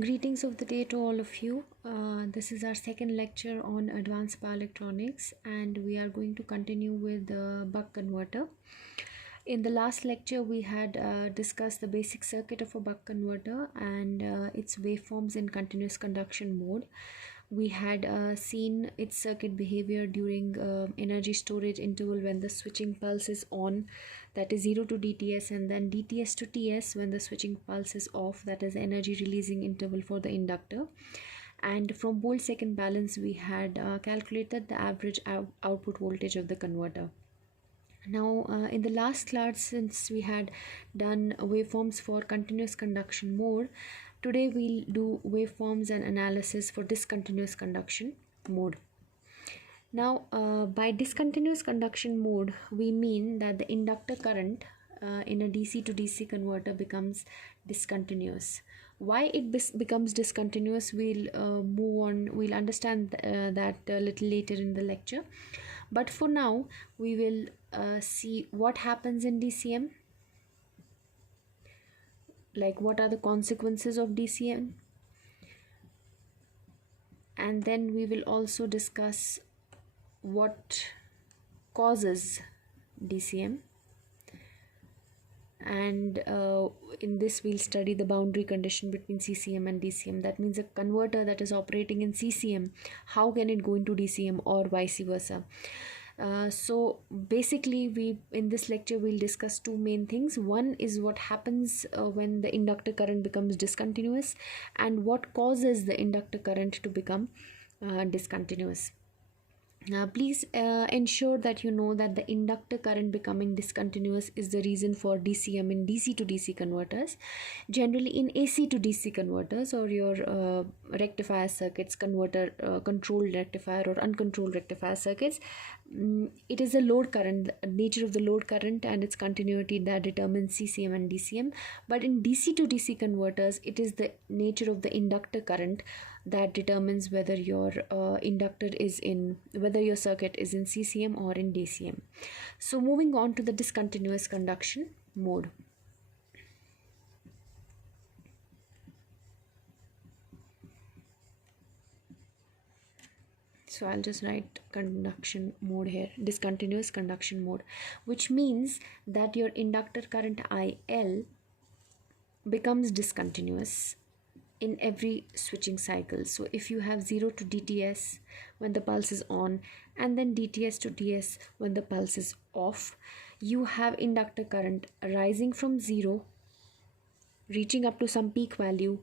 Greetings of the day to all of you. This is our second lecture on advanced power electronics, and we are going to continue with the buck converter. In the last lecture, we had discussed the basic circuit of a buck converter and its waveforms in continuous conduction mode. We had seen its circuit behavior during energy storage interval when the switching pulse is on, that is 0 to DTS, and then DTS to TS when the switching pulse is off, that is energy releasing interval for the inductor. And from volt second balance, we had calculated the average output voltage of the converter. Now, in the last class, since we had done waveforms for continuous conduction mode, today we'll do waveforms and analysis for discontinuous conduction mode. Now, by discontinuous conduction mode, we mean that the inductor current in a DC to DC converter becomes discontinuous. Why it becomes discontinuous, we'll move on, we'll understand that a little later in the lecture. But for now, we will see what happens in DCM, like what are the consequences of DCM, and then we will also discuss what causes DCM, and in this we'll study the boundary condition between CCM and DCM. That means a converter that is operating in CCM, how can it go into DCM or vice versa. So basically, we in this lecture we'll discuss two main things. One is what happens when the inductor current becomes discontinuous, and what causes the inductor current to become discontinuous. Please ensure that you know that the inductor current becoming discontinuous is the reason for DCM in DC to DC converters. Generally, in AC to DC converters or your rectifier circuits, controlled rectifier or uncontrolled rectifier circuits, it is the load current, the nature of the load current and its continuity that determines CCM and DCM. But in DC to DC converters, it is the nature of the inductor current that determines whether your whether your circuit is in CCM or in DCM. So moving on to the discontinuous conduction mode. So I'll just write conduction mode here, discontinuous conduction mode, which means that your inductor current IL becomes discontinuous in every switching cycle. So if you have 0 to DTS when the pulse is on, and then DTS to TS when the pulse is off, you have inductor current rising from 0, reaching up to some peak value,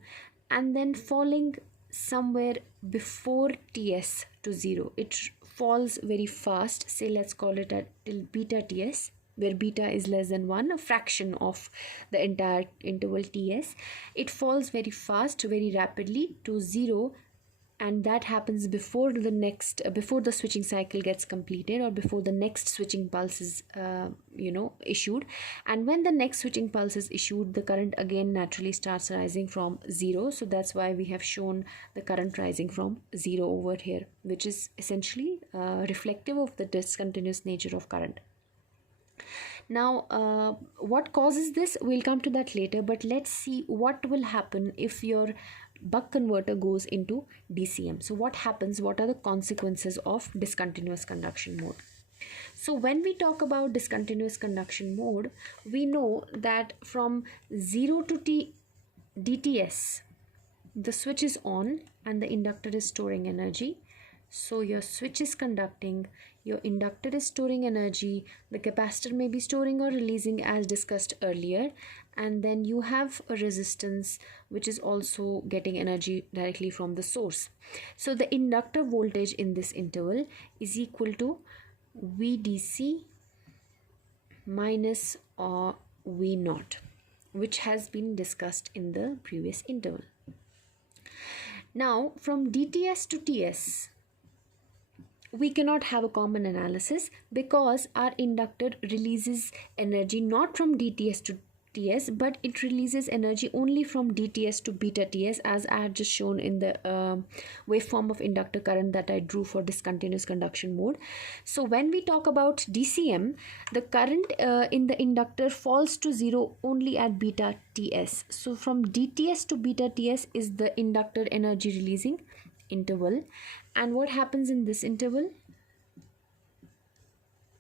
and then falling somewhere before TS to 0. It falls very fast. Say let's call it at till beta TS, where beta is less than 1, a fraction of the entire interval TS. It falls very fast, very rapidly to 0, and that happens before the switching cycle gets completed, or before the next switching pulse is issued. And when the next switching pulse is issued, the current again naturally starts rising from 0. So that's why we have shown the current rising from 0 over here, which is essentially reflective of the discontinuous nature of current. Now, what causes this? We'll come to that later, but let's see what will happen if your buck converter goes into DCM. So what happens? What are the consequences of discontinuous conduction mode? So when we talk about discontinuous conduction mode, we know that from 0 to DTS, the switch is on and the inductor is storing energy. So your switch is conducting, your inductor is storing energy, the capacitor may be storing or releasing as discussed earlier, and then you have a resistance which is also getting energy directly from the source. So the inductor voltage in this interval is equal to VDC minus V naught, which has been discussed in the previous interval. Now from DTS to TS, we cannot have a common analysis because our inductor releases energy not from DTS to TS, but it releases energy only from DTS to beta TS, as I have just shown in the waveform of inductor current that I drew for discontinuous conduction mode. So when we talk about DCM, the current in the inductor falls to 0 only at beta TS. So from DTS to beta TS is the inductor energy releasing interval. And what happens in this interval?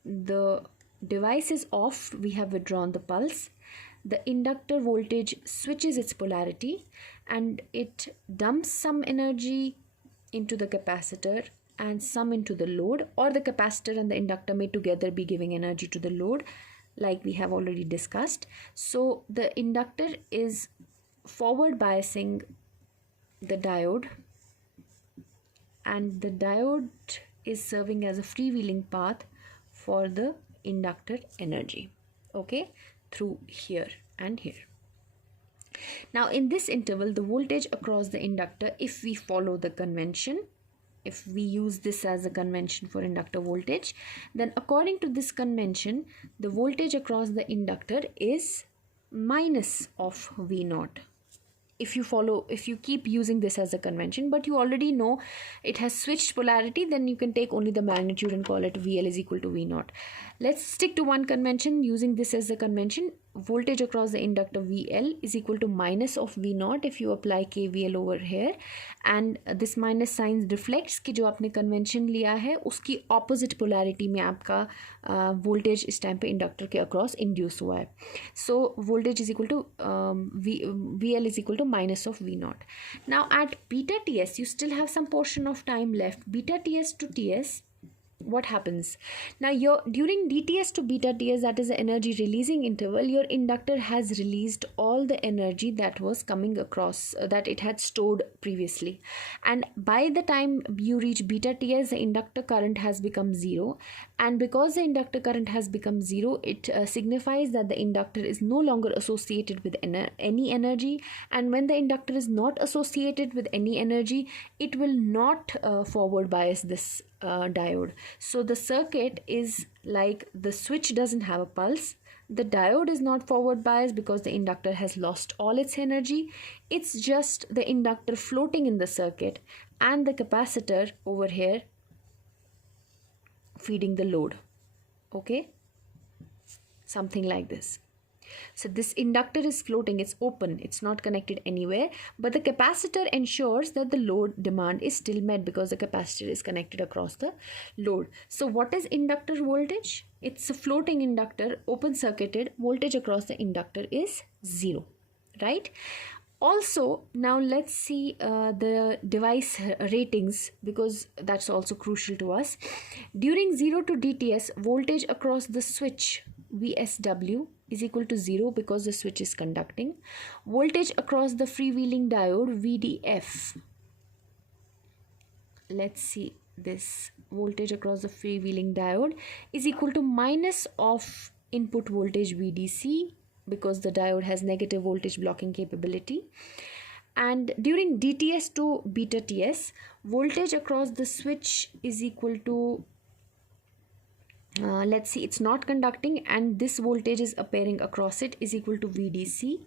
The device is off, we have withdrawn the pulse. The inductor voltage switches its polarity and it dumps some energy into the capacitor and some into the load, or the capacitor and the inductor may together be giving energy to the load, like we have already discussed. So the inductor is forward biasing the diode, and the diode is serving as a freewheeling path for the inductor energy, okay, through here and here. Now in this interval, the voltage across the inductor, if we follow the convention, if we use this as a convention for inductor voltage, then according to this convention, the voltage across the inductor is minus of V0. If you keep using this as a convention, but you already know it has switched polarity, then you can take only the magnitude and call it VL is equal to V0. Let's stick to one convention using this as a convention. Voltage across the inductor VL is equal to minus of V0 if you apply KVL over here, and this minus sign reflects कि जो आपने convention लिया है उसकी opposite polarity में आपका voltage इस time पे inductor के across induce हुआ है. So voltage is equal to VL is equal to minus of V0. Now at beta TS you still have some portion of time left. Beta TS to TS, what happens now? During DTS to beta TS, that is the energy releasing interval, your inductor has released all the energy that was coming across that it had stored previously, and by the time you reach beta TS, the inductor current has become 0, and because the inductor current has become 0, it signifies that the inductor is no longer associated with any energy, and when the inductor is not associated with any energy, it will not forward bias this diode. So the circuit is like the switch doesn't have a pulse, the diode is not forward biased because the inductor has lost all its energy, it's just the inductor floating in the circuit and the capacitor over here feeding the load, okay, something like this. So this inductor is floating, it's open, it's not connected anywhere, but the capacitor ensures that the load demand is still met because the capacitor is connected across the load. So what is inductor voltage? It's a floating inductor, open circuited, voltage across the inductor is 0, right? Also, now let's see the device ratings, because that's also crucial to us. During 0 to DTS, voltage across the switch VSW is equal to 0 because the switch is conducting. Voltage across the freewheeling diode VDF, let's see, this voltage across the freewheeling diode is equal to minus of input voltage VDC because the diode has negative voltage blocking capability. And during DTS to beta TS, voltage across the switch is equal to let's see, it's not conducting and this voltage is appearing across it is equal to VDC.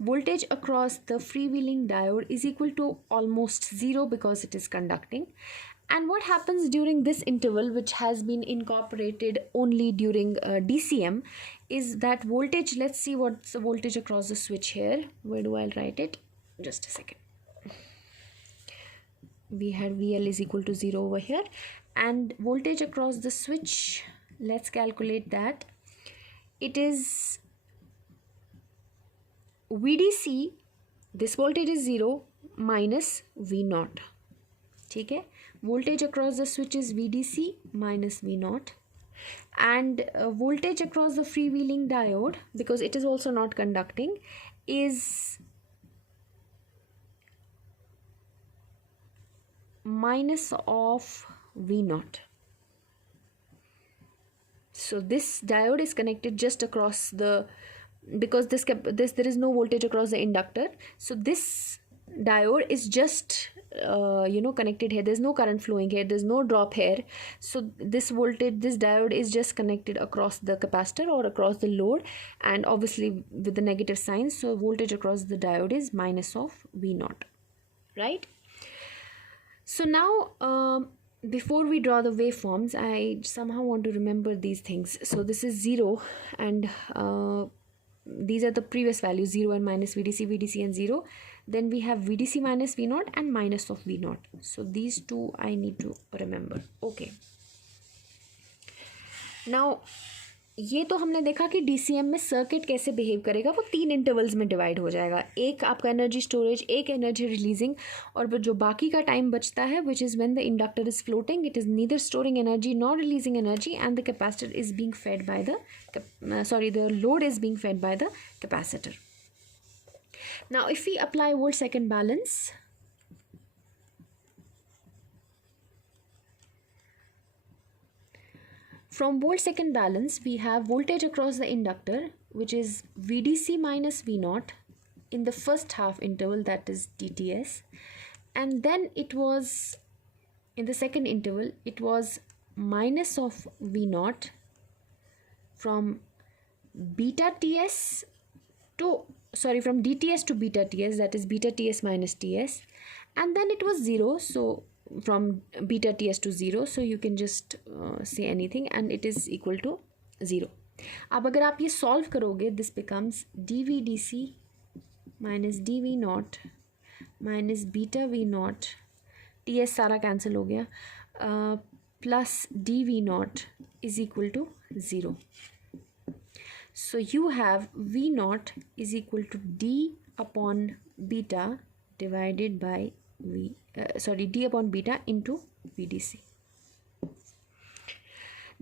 Voltage across the freewheeling diode is equal to almost 0 because it is conducting. And what happens during this interval, which has been incorporated only during DCM, is that voltage, let's see what's the voltage across the switch here. Where do I write it? Just a second. We had VL is equal to 0 over here, and voltage across the switch, let's calculate that. It is VDC, this voltage is 0 minus V0. Okay, voltage across the switch is VDC minus V0, and voltage across the freewheeling diode, because it is also not conducting, is minus of V0. So this diode is connected just across the, because there is no voltage across the inductor, so this diode is just connected here. There's no current flowing here, there's no drop here. So this voltage, this diode is just connected across the capacitor or across the load, and obviously with the negative sign, so voltage across the diode is minus of V naught, right? So now before we draw the waveforms, I somehow want to remember these things. So this is 0, and these are the previous values, 0 and minus VDC, VDC and 0. Then we have VDC minus V naught and minus of V naught. So these two I need to remember. Okay. Now ये तो हमने देखा कि DCM में circuit कैसे behave करेगा, वो 3 intervals में डिवाइड हो जाएगा. एक आपका एनर्जी स्टोरेज, एक एनर्जी रिलीजिंग, और जो बाकी का टाइम बचता है which is when the inductor is floating, it is neither storing energy nor releasing energy, and the capacitor is being fed by the load is being fed by the capacitor. Now if we apply volt second balance, from volt second balance we have voltage across the inductor which is VDC minus V naught in the first half interval, that is DTS, and then it was in the second interval it was minus of V naught from beta TS to from DTS to beta TS, that is beta TS minus TS, and then it was 0, so from beta TS to 0, so you can just say anything and it is equal to 0. अब अगर आप ये solve करोगे, this becomes dVdC minus dV naught minus beta V naught, TS सारा cancel हो गया, plus dV naught is equal to 0. So you have V naught is equal to D upon beta divided by D upon beta into VDC.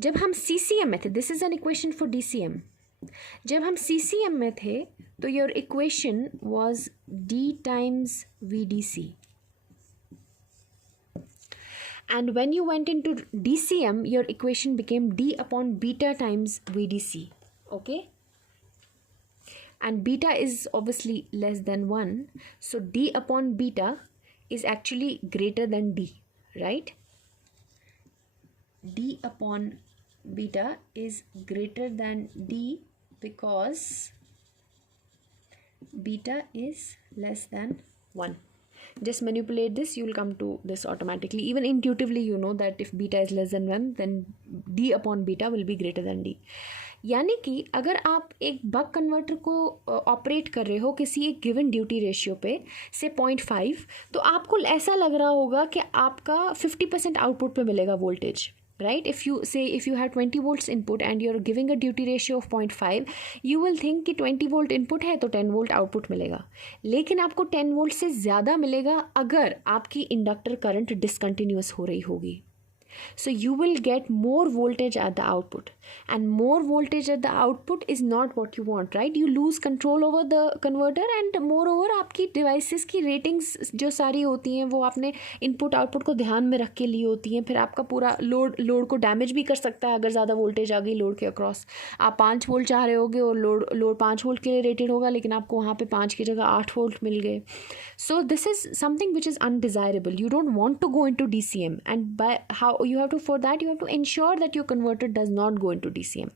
जब हम CCM में थे, this is an equation for DCM. जब हम CCM में थे तो your equation was D times VDC. And when you went into DCM, your equation became D upon beta times VDC. Okay, and beta is obviously less than 1, so D upon beta is actually greater than D, right? D upon beta is greater than D because beta is less than 1. Just manipulate this, you will come to this automatically. Even intuitively you know that if beta is less than 1, then D upon beta will be greater than D. यानी कि अगर आप एक buck converter को operate कर रहे हो किसी एक गिवन ड्यूटी रेशियो पे से 0.5, तो आपको ऐसा लग रहा होगा कि आपका 50% आउटपुट पे मिलेगा voltage, right? If you have 20 volts input and you're giving a duty ratio of 0.5, you will think कि 20 volt input है तो 10 volt output मिलेगा, लेकिन आपको 10 volt से ज़्यादा मिलेगा अगर आपकी इंडक्टर करंट डिसकंटिन्यूअस हो रही होगी. So you will get more voltage at the output, and more voltage at the output is not what you want, right? You lose control over the converter, and moreover आपकी devices की ratings जो सारी होती हैं वो आपने input output को ध्यान में रख के ली होती हैं. फिर आपका पूरा लोड को डैमेज भी कर सकता है अगर ज़्यादा वोल्टेज आ गई लोड के अक्रॉस. आप 5 वोल्ट चाह रहे होगे और लोड 5 वोल्ट के लिए रेटेड होगा, लेकिन आपको वहाँ पे 5 की जगह 8 वोल्ट मिल गए. So this is something which is undesirable. You don't want to go into DCM, and by how you have to, for that you have to ensure that your converter does not go into DCM.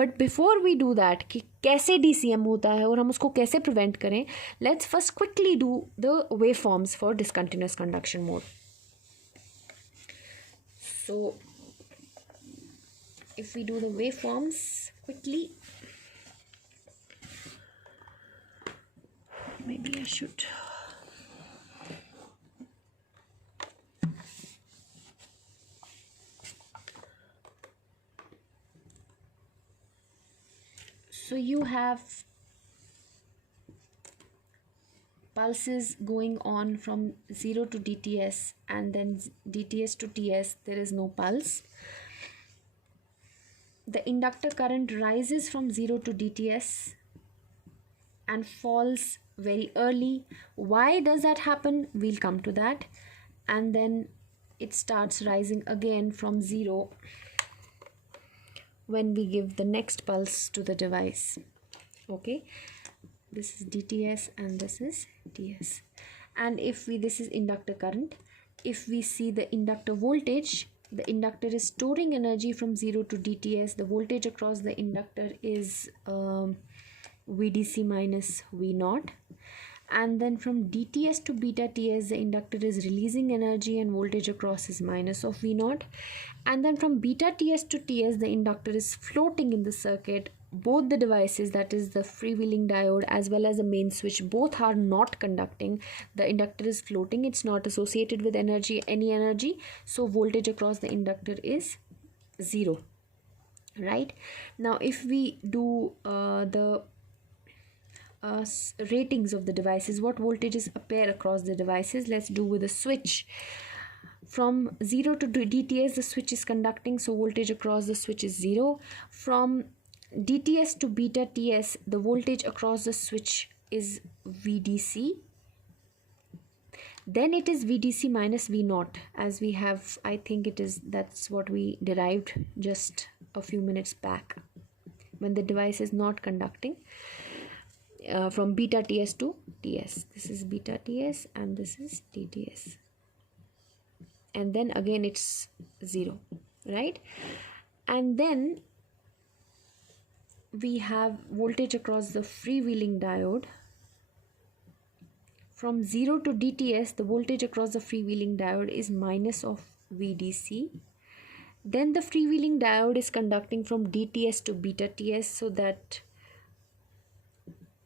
But before we do that कि कैसे DCM होता है और हम उसको कैसे prevent करें, let's first quickly do the waveforms for discontinuous conduction mode. So if we do the waveforms quickly, maybe I should so you have pulses going on from 0 to DTS, and then DTS to TS there is no pulse. The inductor current rises from 0 to DTS and falls very early. Why does that happen? We'll come to that. And then it starts rising again from 0 when we give the next pulse to the device. Okay, this is DTS and this is TS. And if we, this is inductor current, if we see the inductor voltage, the inductor is storing energy from 0 to dts. The voltage across the inductor is VDC minus V naught. And then from dts to beta ts, the inductor is releasing energy and voltage across is minus of V naught. And then from beta ts to ts, the inductor is floating in the circuit. Both the devices, that is the freewheeling diode as well as the main switch, both are not conducting. The inductor is floating, it's not associated with any energy, so voltage across the inductor is 0. Right now, if we do the ratings of the devices, what voltages appear across the devices, let's do with a switch. From 0 to dts, the switch is conducting, so voltage across the switch is 0. From dts to beta ts, the voltage across the switch is VDC. Then it is VDC minus V naught, as we have, I think it is, that's what we derived just a few minutes back, when the device is not conducting. From beta ts to ts, this is beta ts and this is dts, and then again it's 0, right? And then we have voltage across the freewheeling diode. From 0 to dts, the voltage across the freewheeling diode is minus of VDC. Then the freewheeling diode is conducting from dts to beta ts, so that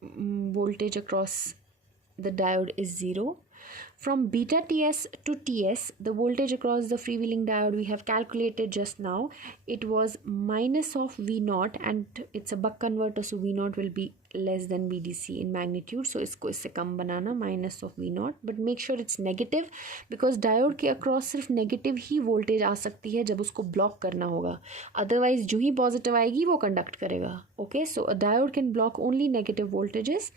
voltage across the diode is 0. From beta ts to ts, the voltage across the freewheeling diode we have calculated just now, it was minus of V naught, and it's a buck converter, so V naught will be less than VDC in magnitude, so इसको इससे कम बनाना, minus of V naught, but make sure it's negative, because diode के across सिर्फ negative ही voltage आ सकती है जब उसको block करना होगा, otherwise जो ही positive आएगी वो conduct करेगा. Okay, so a diode can block only negative voltages.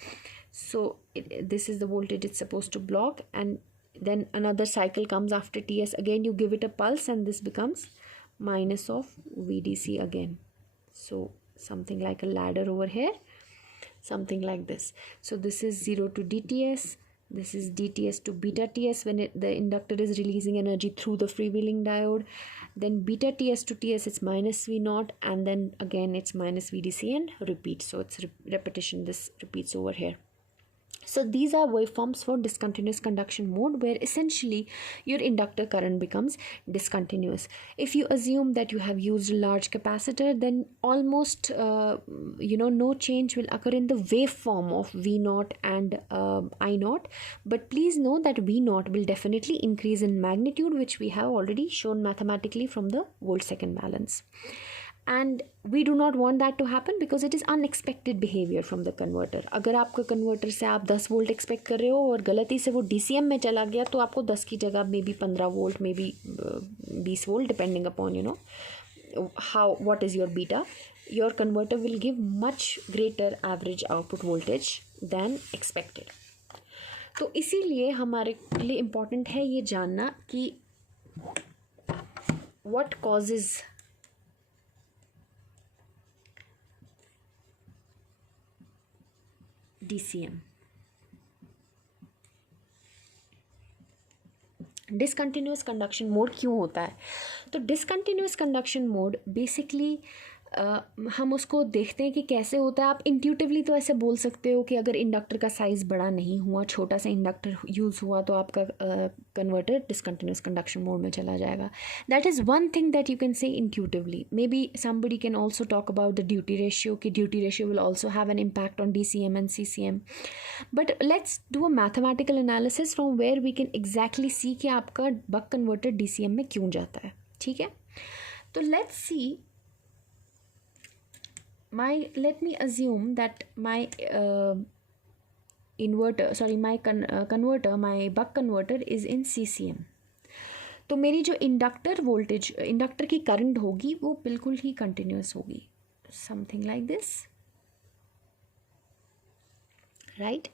So this is the voltage it's supposed to block, and then another cycle comes after ts, again you give it a pulse and this becomes minus of VDC again. So something like a ladder over here, something like this. So this is 0 to dts, this is dts to beta ts when the inductor is releasing energy through the freewheeling diode. Then beta ts to ts, it's minus V naught, and then again it's minus VDC and repeat. So it's repetition, this repeats over here. So these are waveforms for discontinuous conduction mode, where essentially your inductor current becomes discontinuous. If you assume that you have used a large capacitor, then almost no change will occur in the waveform of V naught and I naught. But please know that V naught will definitely increase in magnitude, which we have already shown mathematically from the volt-second balance. And we do not want that to happen because it is unexpected behavior from the converter. अगर आपका converter से आप 10 volt expect कर रहे हो और गलती से वो DCM में चला गया, तो आपको 10 की जगह may be 15 volt, may be 20 volt, depending upon what is your beta. Your converter will give much greater average output voltage than expected. तो इसीलिए हमारे लिए इम्पॉर्टेंट है ये जानना कि what causes DCM. Discontinuous conduction mode क्यों होता है? तो डिसकंटिन्यूस कंडक्शन मोड बेसिकली हम उसको देखते हैं कि कैसे होता है. आप इंट्यूटिवली तो ऐसे बोल सकते हो कि अगर इंडक्टर का साइज़ बड़ा नहीं हुआ, छोटा सा इंडक्टर यूज़ हुआ, तो आपका कन्वर्टर डिसकंटिन्यूस कंडक्शन मोड में चला जाएगा. That is one thing that you can say intuitively. Maybe somebody can also talk about the duty ratio, कि duty ratio will also have an impact on DCM and CCM. But let's do a mathematical analysis from where we can exactly see कि आपका buck converter DCM में क्यों जाता है. ठीक है, तो let's see. Let me assume that my my buck converter is in CCM. तो मेरी जो इंडक्टर वोल्टेज, इंडक्टर की करंट होगी वो बिल्कुल ही कंटिन्यूस होगी, समथिंग लाइक दिस, राइट.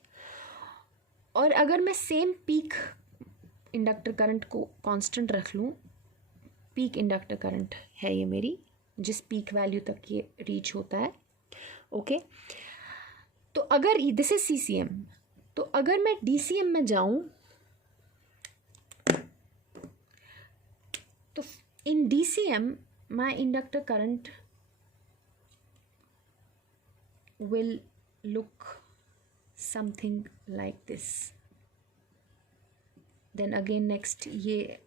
और अगर मैं सेम पीक इंडक्टर करंट को कांस्टेंट रख लूँ, पीक इंडक्टर करंट है ये मेरी, जिस पीक वैल्यू तक ये रीच होता है. ओके, तो अगर दिस इज CCM, तो अगर मैं DCM में जाऊं तो in DCM my inductor current will look something like this. Then again next ये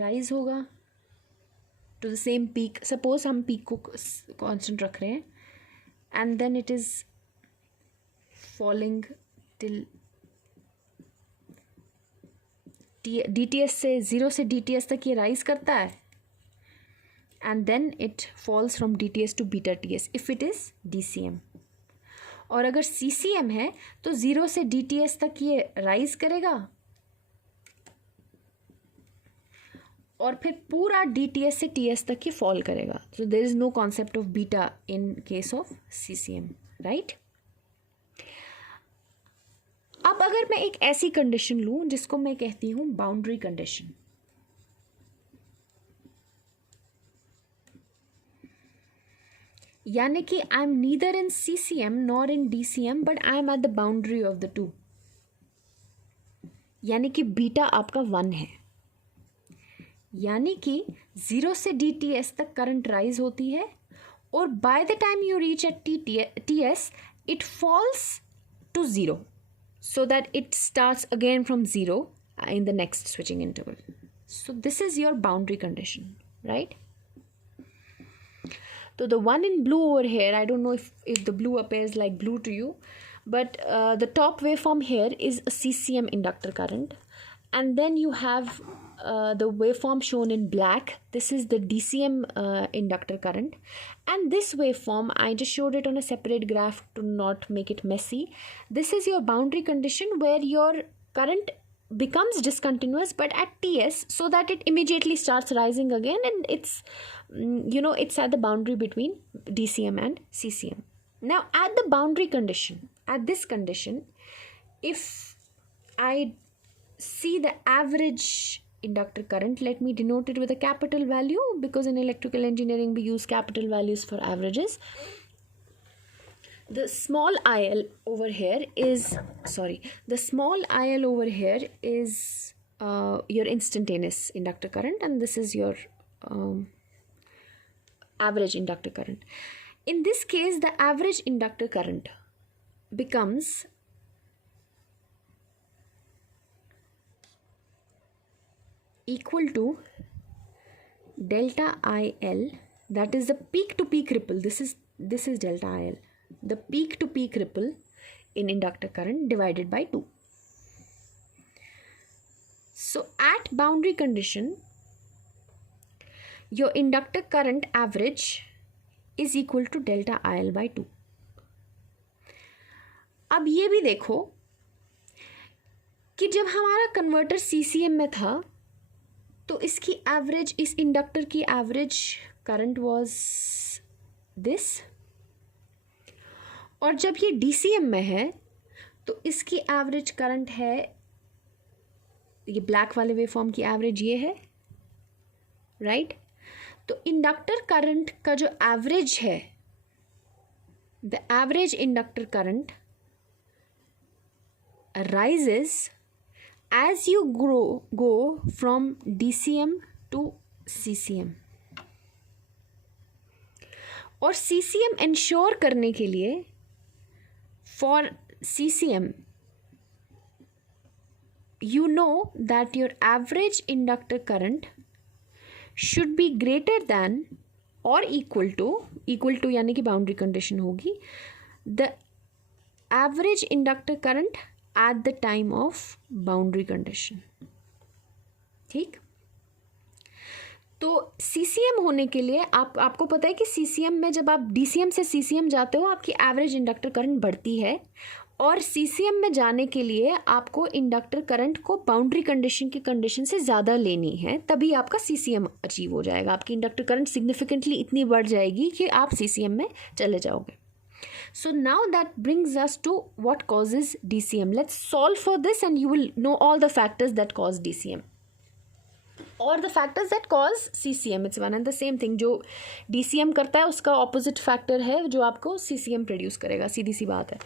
rise होगा to the same peak. Suppose हम peak को constant रख रहे हैं and then it is falling till DTS से 0 से DTS तक ये rise करता है and then it falls from DTS to beta TS if it is DCM. और अगर CCM है तो 0 से DTS तक ये rise करेगा और फिर पूरा DTS से TS तक ये fall करेगा. So there is no concept of beta in case of CCM, right? अब अगर मैं एक ऐसी कंडीशन लूं जिसको मैं कहती हूं बाउंड्री कंडीशन, यानी कि I am neither in CCM nor in DCM but I M at the boundary of the two, यानी कि बीटा आपका 1 है, यानी कि 0 से DTS तक करंट राइज होती है और by the time you reach at TS it falls to 0 so that it starts again from 0 in the next switching interval. So this is your boundary condition, right? So the one in blue over here, I don't know if the blue appears like blue to you, but the top waveform here is a CCM inductor current, and then you have the waveform shown in black. This is the DCM inductor current, and this waveform I just showed it on a separate graph to not make it messy. This is your boundary condition where your current becomes discontinuous but at TS, so that it immediately starts rising again, and it's it's at the boundary between DCM and CCM. Now at the boundary condition, at this condition, if I see the average inductor current, let me denote it with a capital value because in electrical engineering we use capital values for averages. The small IL over here is your instantaneous inductor current, and this is your average inductor current. In this case, the average inductor current becomes equal to delta IL, that is the peak to peak ripple. This is delta IL, the peak to peak ripple in inductor current divided by 2. So at boundary condition, your inductor current average is equal to delta IL by 2. अब ये भी देखो कि जब हमारा converter CCM में था तो इसकी एवरेज, इस इंडक्टर की एवरेज करंट वाज दिस, और जब ये DCM में है तो इसकी एवरेज करंट है, ये ब्लैक वाले वेवफॉर्म की एवरेज ये है, राइट? तो इंडक्टर करंट का जो एवरेज है, the average inductor current rises as you go from DCM to CCM. और CCM ensure करने के लिए, for CCM you know that your average inductor current should be greater than or equal to यानी कि boundary condition होगी the average inductor current at the time of boundary condition. ठीक? तो CCM होने के लिए आपको पता है कि CCM में जब आप DCM से CCM जाते हो आपकी एवरेज इंडक्टर करंट बढ़ती है, और CCM में जाने के लिए आपको इंडक्टर करंट को बाउंड्री कंडीशन की कंडीशन से ज़्यादा लेनी है, तभी आपका CCM अचीव हो जाएगा. आपकी इंडक्टर करंट सिग्निफिकेंटली इतनी बढ़ जाएगी कि आप CCM में चले जाओगे. So now that brings us to what causes DCM. Let's solve for this and you will know all the factors that cause DCM or the factors that cause CCM. It's one and the same thing. जो DCM करता है उसका opposite factor है जो आपको CCM produce करेगा, सीधी सी बात है.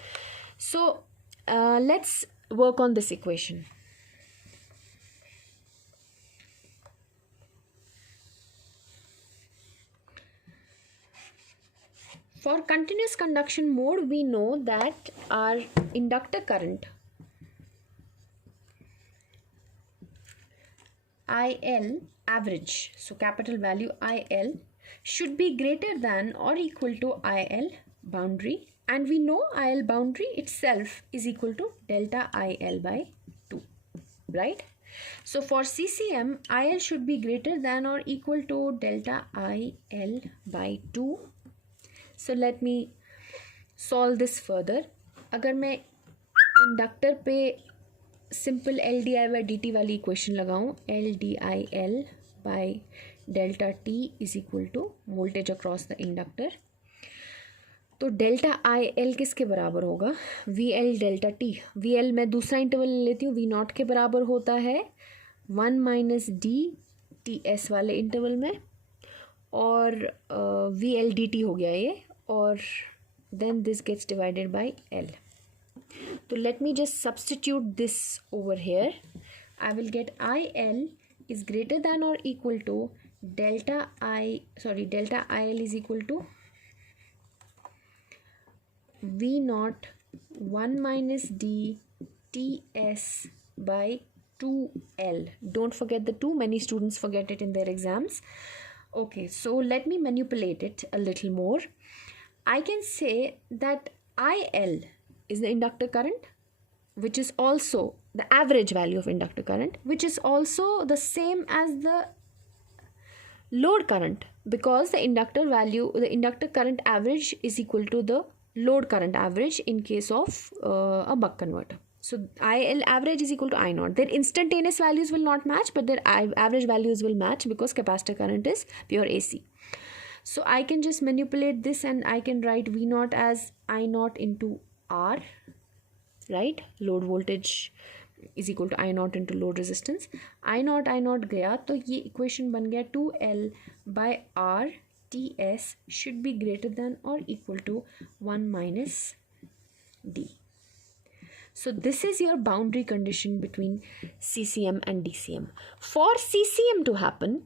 So let's work on this equation. For continuous conduction mode, we know that our inductor current IL average, so capital value IL, should be greater than or equal to IL boundary, and we know IL boundary itself is equal to delta IL by 2, right? So for CCM, IL should be greater than or equal to delta IL by 2. So let me solve this further. अगर मैं inductor पे simple L D I by D T वाली equation लगाऊं, L D I L by delta T is equal to voltage across the inductor, तो delta I L किसके बराबर होगा? V L delta T. V L मैं दूसरा interval ले लेती हूँ, वी नॉट के बराबर होता है 1 माइनस डी टी एस वाले इंटरवल में, और वी एल डी टी हो गया ये, और then this gets divided by L. So let me just substitute this over here. I will get IL is greater than or equal to delta IL is equal to V naught 1 minus D TS by 2L. Don't forget the 2. Many students forget it in their exams. Okay, so let me manipulate it a little more. I can say that IL is the inductor current, which is also the average value of inductor current, which is also the same as the load current, because the inductor current average is equal to the load current average in case of a buck converter. So IL average is equal to I naught. Their instantaneous values will not match, but their average values will match because capacitor current is pure AC. So I can just manipulate this and I can write V naught as I naught into R, right? Load voltage is equal to I naught into load resistance. I naught गया तो ये equation बन गया 2L by R TS should be greater than or equal to 1 minus D. So this is your boundary condition between CCM and DCM. For CCM to happen,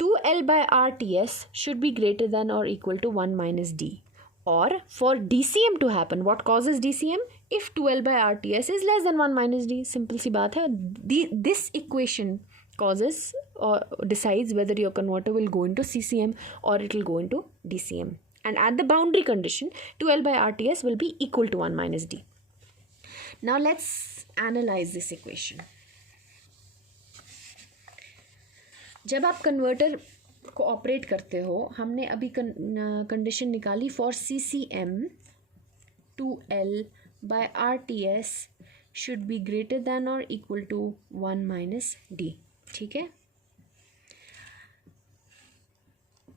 2L by RTS should be greater than or equal to 1 minus D. Or for DCM to happen, what causes DCM? If 2L by RTS is less than 1 minus D. Simple सी बात है. This equation causes or decides whether your converter will go into CCM or it will go into DCM. And at the boundary condition, 2L by RTS will be equal to 1 minus D. Now let's analyze this equation. जब आप converter को operate करते हो, हमने अभी condition निकाली for CCM 2L by RTS should be greater than or equal to 1 minus D. ठीक है.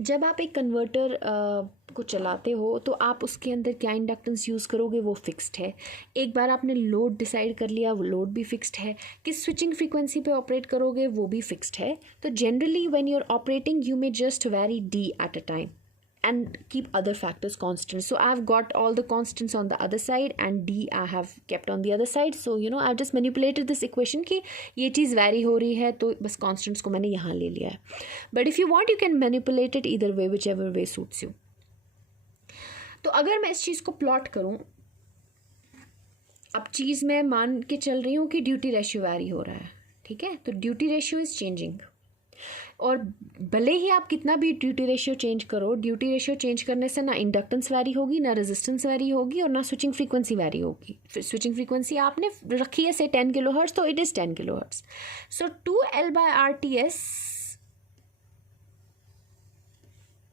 जब आप एक कन्वर्टर को चलाते हो तो आप उसके अंदर क्या इंडक्टेंस यूज़ करोगे वो फिक्स्ड है. एक बार आपने लोड डिसाइड कर लिया, वो लोड भी फिक्स्ड है. किस स्विचिंग फ्रीक्वेंसी पे ऑपरेट करोगे वो भी फिक्स्ड है. तो generally when you are operating you may just vary D at a time and keep other factors constant. So I've got all the constants on the other side and D I have kept on the other side. So I've just manipulated this equation कि ये चीज़ vary हो रही है तो बस constants को मैंने यहाँ ले लिया है. But if you want you can manipulate it either way, whichever way suits you. तो अगर मैं इस चीज़ को प्लॉट करूँ, अब चीज़ मैं मान के चल रही हूँ कि ड्यूटी रेशियो वैरी हो रहा है, ठीक है. तो ड्यूटी रेशियो इज़ चेंजिंग, और भले ही आप कितना भी ड्यूटी रेशियो चेंज करो, ड्यूटी रेशियो चेंज करने से ना इंडक्टेंस वैरी होगी, ना रेजिस्टेंस वैरी होगी, और ना स्विचिंग फ्रीक्वेंसी वैरी होगी. स्विचिंग फ्रीक्वेंसी आपने रखी है से 10 किलो हर्ट्ज, तो it is 10 kilo hertz. So 2L by RTS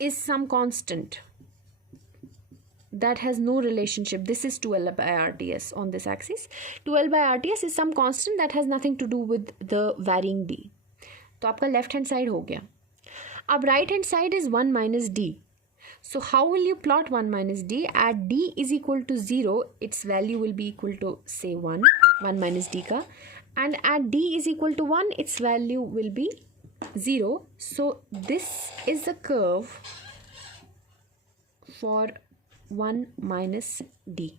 is some constant that has no relationship. This is 2L by RTS on this axis. 2L by RTS is some constant that has nothing to do with the varying D. तो आपका left hand side हो गया. अब right hand side is 1 minus D. So how will you plot 1 minus D? At D is equal to 0, its value will be equal to say 1 minus D का, and at D is equal to 1, its value will be 0. So this is the curve for 1 minus D.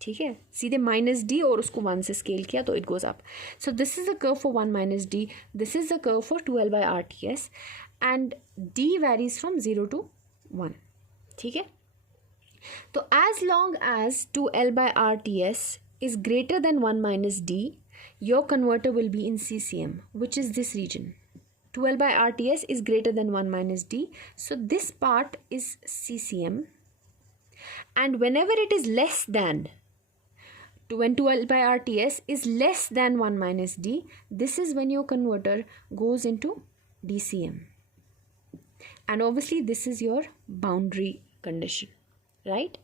ठीक है, सीधे minus D और उसको 1 से scale किया तो it goes up. So this is the curve for 1 minus D. This is the curve for 2L by RTS and D varies from 0 to 1. ठीक है. तो as long as 2L by RTS is greater than 1 minus D, your converter will be in CCM, which is this region. 2L by RTS is greater than 1 minus D, so this part is CCM, and whenever it is less than, when 2L by RTS is less than 1 minus D, this is when your converter goes into DCM. And obviously this is your boundary condition, right?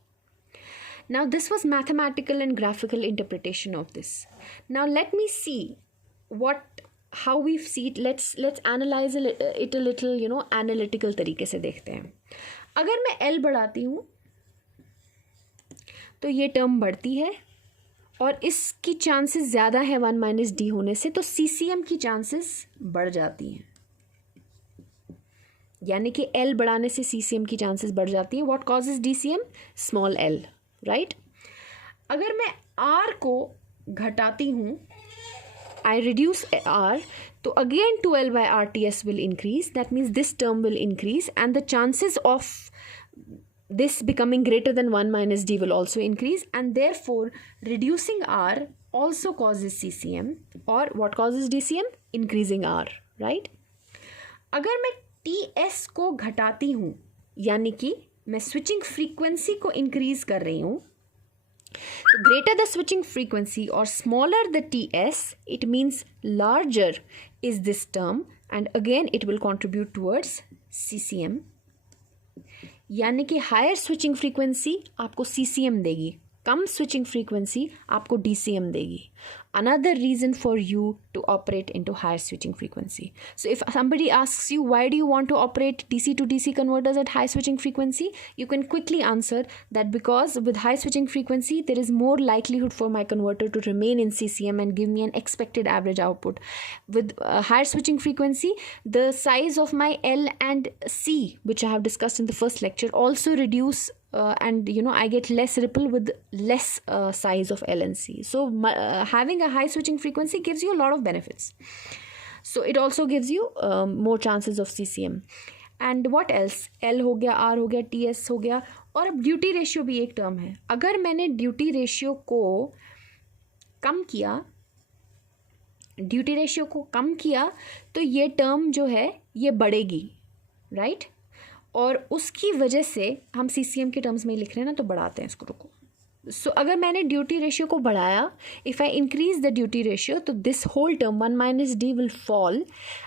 Now this was mathematical and graphical interpretation of this. Now let me see how we see it. Let's analyze it a little, analytical तरीके से देखते हैं. अगर मैं L बढ़ाती हूँ तो ये टर्म बढ़ती है और इसकी चांसेस ज़्यादा है 1 माइनस डी होने से, तो CCM की चांसेस बढ़ जाती हैं. यानी कि L बढ़ाने से CCM की चांसेस बढ़ जाती हैं. What causes DCM? Small L, right? अगर मैं R को घटाती हूँ, आई रिड्यूस R, तो again 2L by RTS will increase. That means this term will increase and the chances of this becoming greater than 1 minus D will also increase, and therefore reducing R also causes CCM. or what causes DCM? Increasing R, right? अगर मैं TS को घटाती हूँ, यानी कि मैं switching frequency को increase कर रही हूँ, तो ग्रेटर द स्विचिंग फ्रीक्वेंसी और smaller the TS, it means larger is this term and again it will contribute towards CCM. यानी कि हायर स्विचिंग फ्रीक्वेंसी आपको CCM देगी, कम स्विचिंग फ्रीक्वेंसी आपको DCM देगी. Another reason for you to operate into higher switching frequency. So if somebody asks you why do you want to operate DC to DC converters at high switching frequency, you can quickly answer that because with high switching frequency there is more likelihood for my converter to remain in CCM and give me an expected average output. With higher switching frequency, the size of my L and C, which I have discussed in the first lecture, also reduce and I get less ripple with less size of L and C. So having a high switching frequency gives you a lot of benefits. So it also gives you more chances of CCM. And what else? L हो गया, R हो गया, TS हो गया, और अब duty ratio भी एक टर्म है. अगर मैंने ड्यूटी रेशियो को कम किया तो ये टर्म जो है ये बढ़ेगी, राइट? और उसकी वजह से हम CCM के टर्म्स में लिख रहे हैं ना, तो बढ़ाते हैं इसको. रुको. सो अगर मैंने ड्यूटी रेशियो को बढ़ाया, if I increase the duty ratio, तो this whole term 1 minus D will fall,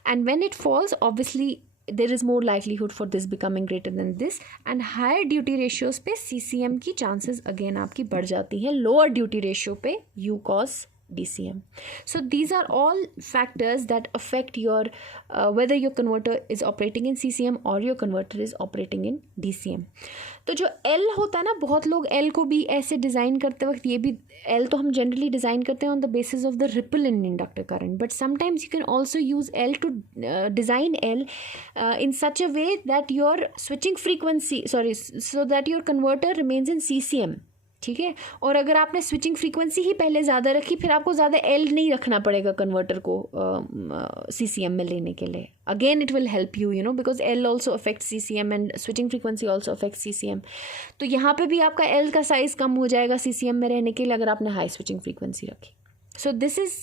and when it falls obviously there is more likelihood for this becoming greater than this, and higher duty ratios पे CCM की chances again आपकी बढ़ जाती हैं. Lower duty ratio पे you cause DCM. So these are all factors that affect your whether your converter is operating in CCM or your converter is operating in DCM. तो जो L होता है ना, बहुत लोग L को भी ऐसे डिज़ाइन करते वक्त, ये भी L तो हम जनरली डिज़ाइन करते हैं on the basis of the ripple in inductor current, but sometimes you can also use L to design L in such a way that your switching frequency so that your converter remains in CCM. ठीक है. और अगर आपने switching frequency ही पहले ज़्यादा रखी, फिर आपको ज़्यादा L नहीं रखना पड़ेगा कन्वर्टर को CCM में लेने के लिए. Again it will help you because L also affect CCM and switching frequency also affect CCM. तो यहाँ पे भी आपका L का साइज़ कम हो जाएगा CCM में रहने के लिए अगर आपने हाई स्विचिंग फ्रीक्वेंसी रखी. So this is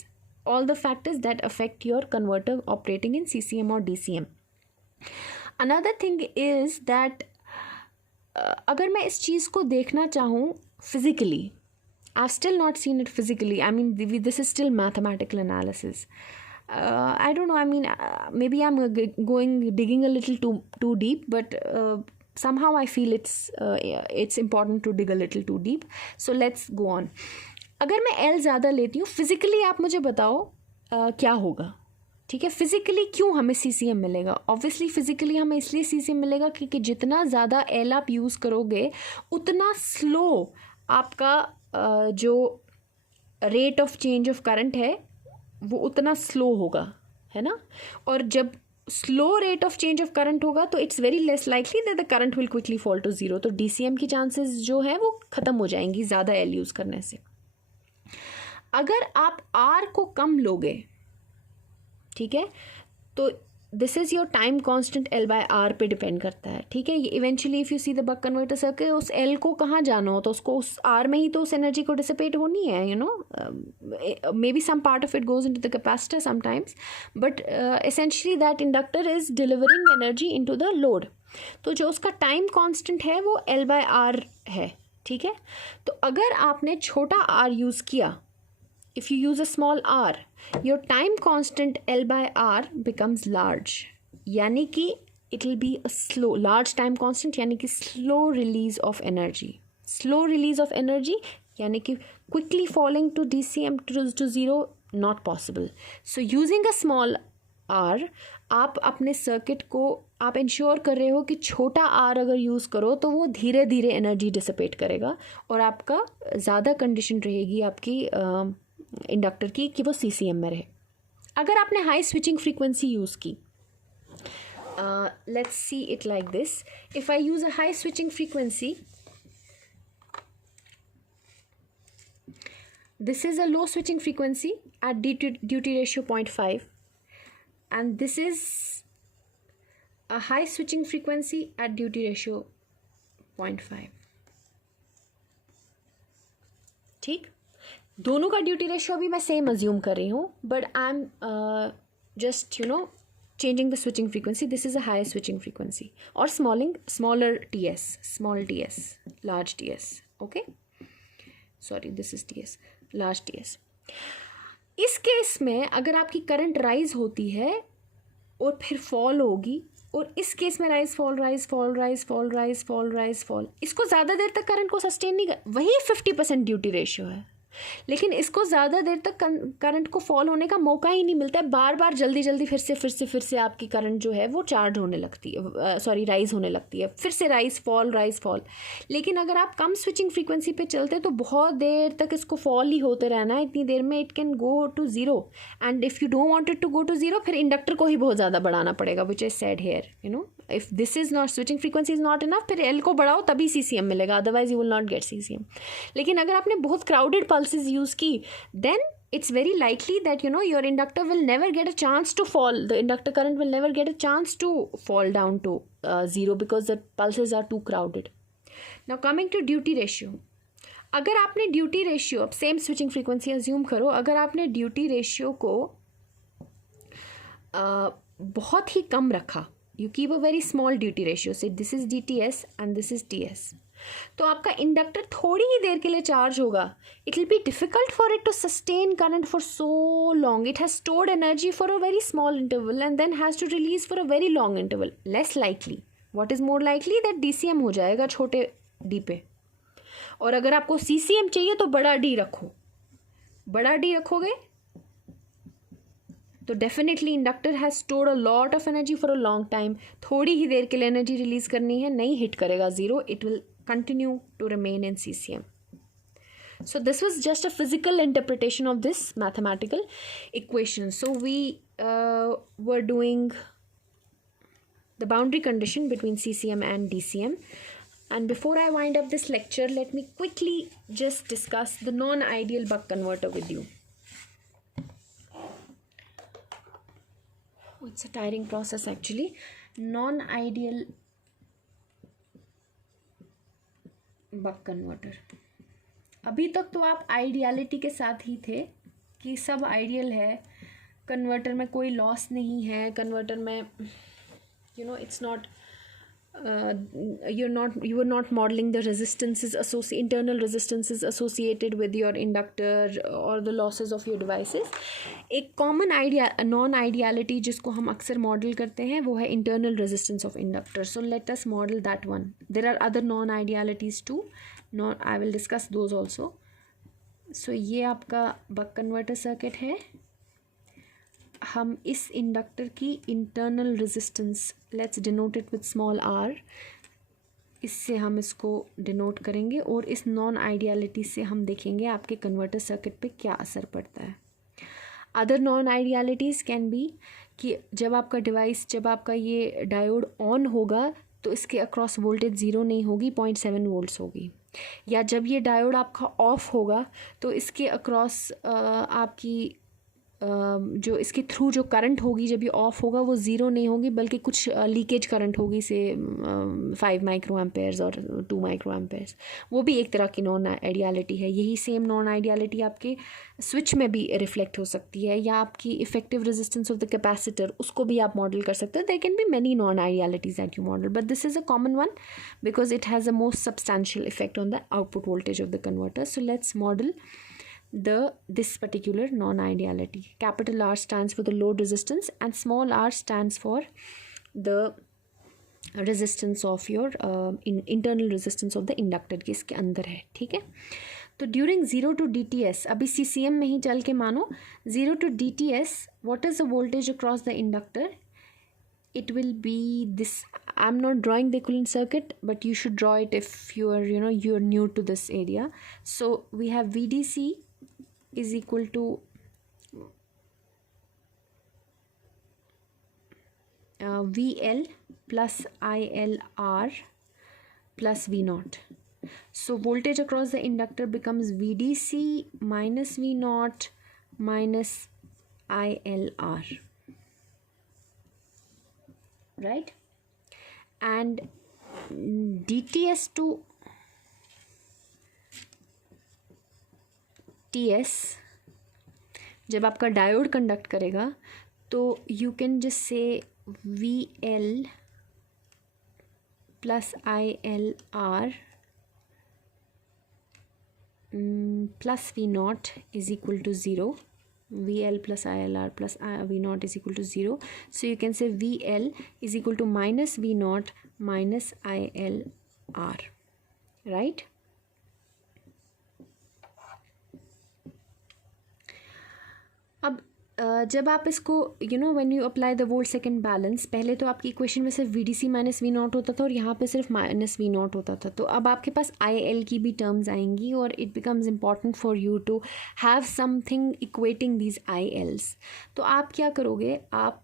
all the factors that affect your converter operating in CCM और DCM. Another thing is that अगर मैं इस चीज़ को देखना चाहूँ physically, I've still not seen it physically. I mean, this is still mathematical analysis. I don't know. I mean, maybe I'm digging a little too deep, but somehow I feel it's important to dig a little too deep. So let's go on. अगर मैं L ज़्यादा लेती हूँ, physically आप मुझे बताओ क्या होगा. ठीक है. फिज़िकली क्यों हमें CCM मिलेगा? ऑब्वियसली फिज़िकली हमें इसलिए CCM मिलेगा क्योंकि जितना ज़्यादा L आप यूज़ करोगे उतना स्लो आपका जो rate of change of current है वो उतना स्लो होगा, है ना. और जब slow rate of change of current होगा तो it's very less likely that the current will quickly fall to zero. तो DCM की चांसेस जो है वो ख़त्म हो जाएंगी ज़्यादा L यूज़ करने से. अगर आप R को कम लोगे, ठीक है, तो this is your time constant L/R पे डिपेंड करता है, ठीक है। ये eventually if you see the buck converter circuit, उस L को कहाँ जाना हो, तो उसको उस R में ही तो उस एनर्जी को डिसिपेट होनी है, you know. May be some part of it goes into the capacitor sometimes, but essentially that inductor is delivering energy into the load. तो जो उसका टाइम कांस्टेंट है वो L/R है, ठीक है। तो अगर आपने छोटा R यूज़ किया, if you use a small r, your time constant L/R becomes large, यानी कि it will be a slow large time constant, यानी कि slow release of energy, slow release of energy यानी कि quickly falling to DCM to zero, not possible. So using a small r, आप अपने circuit को आप इंश्योर कर रहे हो कि छोटा r अगर यूज़ करो तो वो धीरे धीरे एनर्जी डिसिपेट करेगा और आपका ज़्यादा कंडीशन रहेगी आपकी इंडक्टर की कि वो CCM में रहे। अगर आपने हाई स्विचिंग फ्रीक्वेंसी यूज़ की, let's see it like this, if I use a high switching frequency, this is a low switching frequency at duty ratio 0.5, and this is a high switching frequency at duty ratio 0.5, ठीक। दोनों का duty ratio अभी मैं same assume कर रही हूँ, but I am just you know changing the switching frequency. This is a high switching frequency और smaller TS, small TS, large TS. Okay, sorry this is TS, large TS. इस case में अगर आपकी current rise होती है और फिर fall होगी, और इस केस में rise fall rise fall rise fall rise fall rise fall, इसको ज़्यादा देर तक करंट को सस्टेन नहीं कर, वही 50% ड्यूटी रेशियो है, लेकिन इसको ज़्यादा देर तक करंट को फॉल होने का मौका ही नहीं मिलता है. बार बार जल्दी फिर से आपकी करंट जो है वो चार्ज होने लगती है, सॉरी राइज होने लगती है, फिर से राइज फॉल. लेकिन अगर आप कम स्विचिंग फ्रीक्वेंसी पे चलते तो बहुत देर तक इसको फॉल ही होते रहना है. इतनी देर में it can go to zero, and if you don't want it to go to zero, फिर इंडक्टर को ही बहुत ज़्यादा बढ़ाना पड़ेगा, which is said here. You know, if this is not, switching frequency is not enough, फिर L को बढ़ाओ तभी CCM मिलेगा, otherwise you will not get CCM. लेकिन अगर आपने बहुत क्राउडेड पल्सेस यूज़ की, then it's very likely that your inductor will never get a chance to fall, the inductor current will never get a chance to fall down to zero because the pulses are too crowded. Now coming to duty ratio, अगर आपने duty ratio, अब same switching frequency assume करो, अगर आपने duty ratio को बहुत ही कम रखा, you keep a very small duty ratio, so this is DTS and this is TS, तो आपका इंडक्टर थोड़ी ही देर के लिए चार्ज होगा. It will be difficult for it to sustain current for so long. It has stored energy for a very small interval and then has to release for a very long interval. Less likely, what is more likely, that DCM हो जाएगा छोटे D पे. और अगर आपको CCM चाहिए तो बड़ा D रखो. बड़ा D रखोगे तो definitely inductor has stored a lot of energy for a long time. थोड़ी ही देर के लिए एनर्जी रिलीज करनी है, नहीं हिट करेगा zero, it will continue to remain in CCM. So this was just a physical interpretation of this mathematical equation. So we were doing the boundary condition between CCM and DCM. And before I wind up this lecture, let me quickly just discuss the non-ideal buck converter with you. It's a tiring process actually. Non-ideal buck converter. अभी तक तो आप ideality के साथ ही थे कि सब ideal है, कन्वर्टर में कोई लॉस नहीं है, कन्वर्टर में it's not, you are not modeling the resistances, internal resistances associated with your inductor or the losses of your devices. एक कॉमन नॉन आइडियलिटी जिसको हम अक्सर मॉडल करते हैं वो है internal resistance of inductor. So let us model that one. There are other non idealities too, I will discuss those also. सो ये आपका बक कन्वर्टर सर्किट है. हम इस इंडक्टर की internal resistance, let's denote it with small r, इससे हम इसको डिनोट करेंगे, और इस नॉन आइडियलिटी से हम देखेंगे आपके कन्वर्टर सर्किट पे क्या असर पड़ता है. अदर नॉन आइडियलिटीज़ कैन बी कि जब आपका ये डायोड ऑन होगा तो इसके अक्रॉस वोल्टेज ज़ीरो नहीं होगी, 0.7 वोल्ट्स होगी. या जब ये डायोड आपका ऑफ होगा तो इसके अक्रॉस आपकी जो इसके थ्रू जो करंट होगी जब ये ऑफ होगा वो ज़ीरो नहीं होगी, बल्कि कुछ लीकेज करंट होगी से 5 माइक्रो एम्पेयर्स और 2 माइक्रो एम्पेयर्स। वो भी एक तरह की नॉन आइडियलिटी है। यही सेम नॉन आइडियलिटी आपके स्विच में भी रिफ्लेक्ट हो सकती है, या आपकी effective resistance of the capacitor, उसको भी आप मॉडल कर सकते हो। There can be many non idealities that you model, but this is a common one because it has a most substantial effect on the output voltage of the converter. So let's model this particular non-ideality. Capital R stands for the load resistance and small r stands for the resistance of your internal resistance of the inductor के इसके अंदर है. ठीक है, तो during 0 to DTS, अभी CCM में ही चल के मानो 0 to DTS, what is the voltage across the inductor? It will be this. I'm not drawing the equivalent circuit, but you should draw it if you are you're new to this area. So we have VDC is equal to VL plus ILR plus V naught. So voltage across the inductor becomes VDC minus V naught minus ILR, right? And DTS to TS, जब आपका diode conduct करेगा तो you can just say VL plus ILR plus V naught is equal to 0. VL plus ILR plus V naught is equal to 0. So you can say VL is equal to minus V naught minus ILR, right? अब जब आप इसको when you apply the volt second balance, पहले तो आपकी equation में सिर्फ VDC minus V not होता था और यहाँ पे सिर्फ माइनस V नॉट होता था, तो अब आपके पास IL की भी टर्म्स आएंगी और it becomes important for you to have something equating these ILs. तो आप क्या करोगे, आप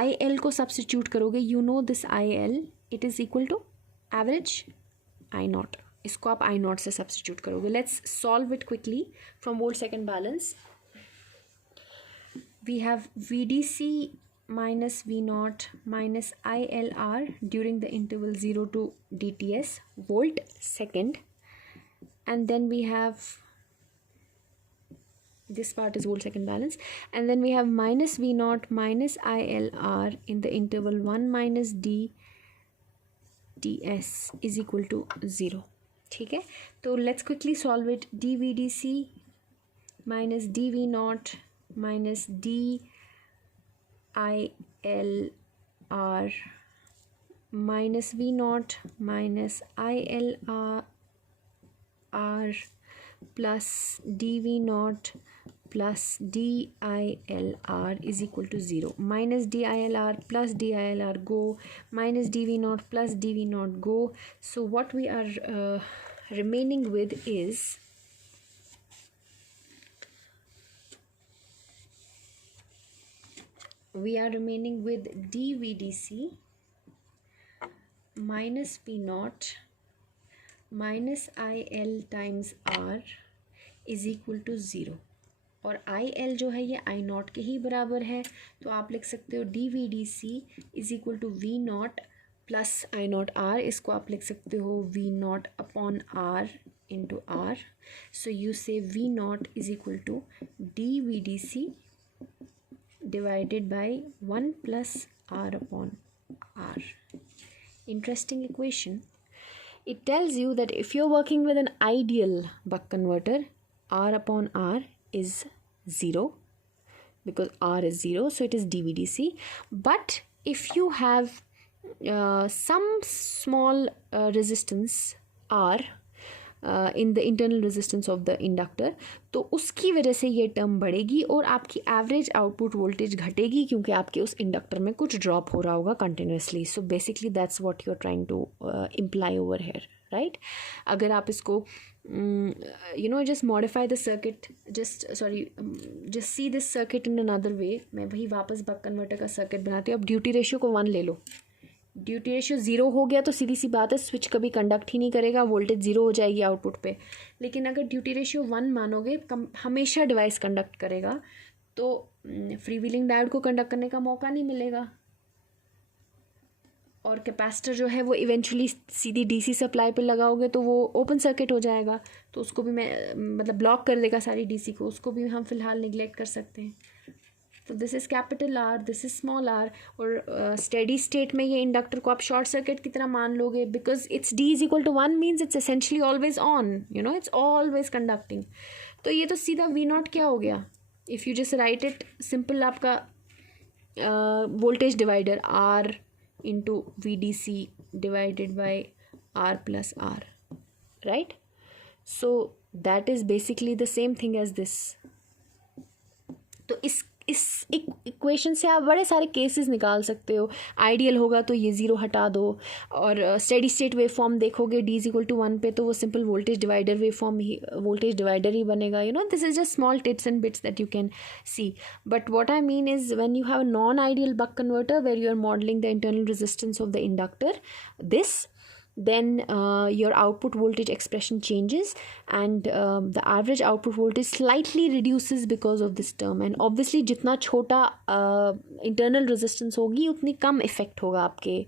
IL को सब्स्टिट्यूट करोगे. You know this IL, it is equal to average I naught. इसको आप I नॉट से सब्स्टिट्यूट करोगे. Let's solve it quickly from volt second balance. We have VDC minus V naught minus ILR during the interval 0 to DTS, volt second, and then we have this part is volt second balance, and then we have minus V naught minus ILR in the interval 1 minus DTS is equal to 0. ठीक है, तो let's quickly solve it. dVDC minus dV naught minus DILR minus V naught minus ILR plus dV naught plus DILR is equal to 0. Minus DILR plus DILR go, minus dV naught plus dV naught go. So what we are remaining with is dVDC minus V naught minus IL times R is equal to 0. और IL जो है ये I not के ही बराबर है, तो आप लिख सकते हो dVDC is equal to V naught plus I naught R. इसको आप लिख सकते हो V naught upon R into R. So you say V naught is equal to dVDC divided by 1 plus R upon R. Interesting equation. It tells you that if you're working with an ideal buck converter, R upon R is 0 because R is 0, so it is dVDC. But if you have some small resistance R in the internal resistance of the inductor, तो उसकी वजह से ये term बढ़ेगी और आपकी average output voltage घटेगी क्योंकि आपके उस इंडक्टर में कुछ ड्रॉप हो रहा होगा continuously. So basically that's what you are trying to imply over here, right? अगर आप इसको just modify the circuit, just see this circuit in another way. मैं वही वापस बक कन्वर्टर का सर्किट बनाती हूँ. अब ड्यूटी रेशियो को 1 ले लो. ड्यूटी रेशियो 0 हो गया तो सीधी सी बात है स्विच कभी कंडक्ट ही नहीं करेगा, वोल्टेज 0 हो जाएगी आउटपुट पे। लेकिन अगर ड्यूटी रेशियो 1 मानोगे, हमेशा डिवाइस कंडक्ट करेगा, तो फ्री व्हीलिंग डायोड को कंडक्ट करने का मौका नहीं मिलेगा, और कैपेसिटर जो है वो इवेंचुअली सीधी डीसी सप्लाई पे लगाओगे तो वो ओपन सर्किट हो जाएगा, तो उसको भी मैं मतलब ब्लॉक कर देगा सारी डीसी को, उसको भी हम फिलहाल निगलेक्ट कर सकते हैं। तो this is capital R, this is small R. और स्टेडी स्टेट में ये इंडक्टर को आप शॉर्ट सर्किट की तरह मान लोगे, because it's D is equal to 1 means it's essentially always on, you know, it's always conducting. तो ये तो सीधा वी नॉट क्या हो गया, if you just write it simple, आपका voltage divider R into VDC divided by R plus R, right? So that is basically the same thing as this. तो इस इक्वेशन से आप बड़े सारे केसेस निकाल सकते हो। आइडियल होगा तो ये 0 हटा दो, और स्टेडी स्टेट वेव फॉर्म देखोगे डी इज इक्वल टू 1 पे, तो वो simple voltage divider wave form ही, वोल्टेज डिवाइडर ही बनेगा। You know, this is just small tips and bits that you can see, but what I mean is when you have a non ideal buck converter where you are modelling the internal resistance of the inductor, this then your output voltage expression changes, and the average output voltage slightly reduces because of this term, and obviously जितना छोटा internal resistance होगी उतनी कम effect होगा आपके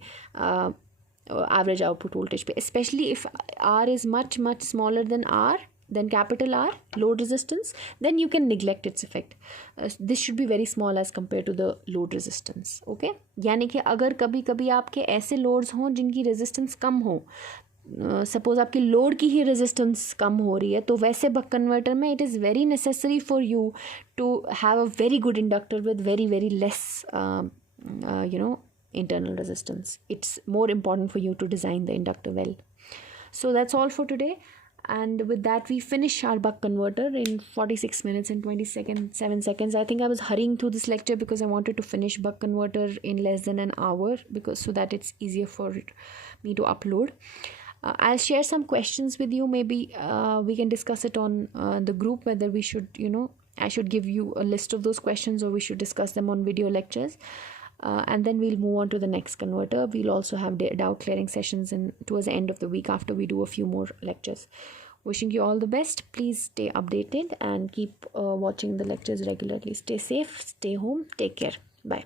average output voltage पे, especially if R is much smaller than capital R, load resistance, then you can neglect its effect. This should be very small as compared to the load resistance. Okay, यानी कि अगर कभी कभी आपके ऐसे loads हों जिनकी रेजिस्टेंस कम हो, सपोज आपकी लोड की ही रेजिस्टेंस कम हो रही है, तो वैसे बक कन्वर्टर में it is very necessary for you to have a very good inductor with very less you know, internal resistance. It's more important for you to design the inductor well. So that's all for today. And with that, we finish our buck converter in 46 minutes and 7 seconds. I think I was hurrying through this lecture because I wanted to finish buck converter in less than an hour, because so that it's easier for me to upload. I'll share some questions with you. Maybe we can discuss it on the group, whether we should, you know, I should give you a list of those questions, or we should discuss them on video lectures. And then we'll move on to the next converter. We'll also have doubt clearing sessions towards the end of the week after we do a few more lectures. Wishing you all the best. Please stay updated and keep watching the lectures regularly. Stay safe, stay home, take care. Bye.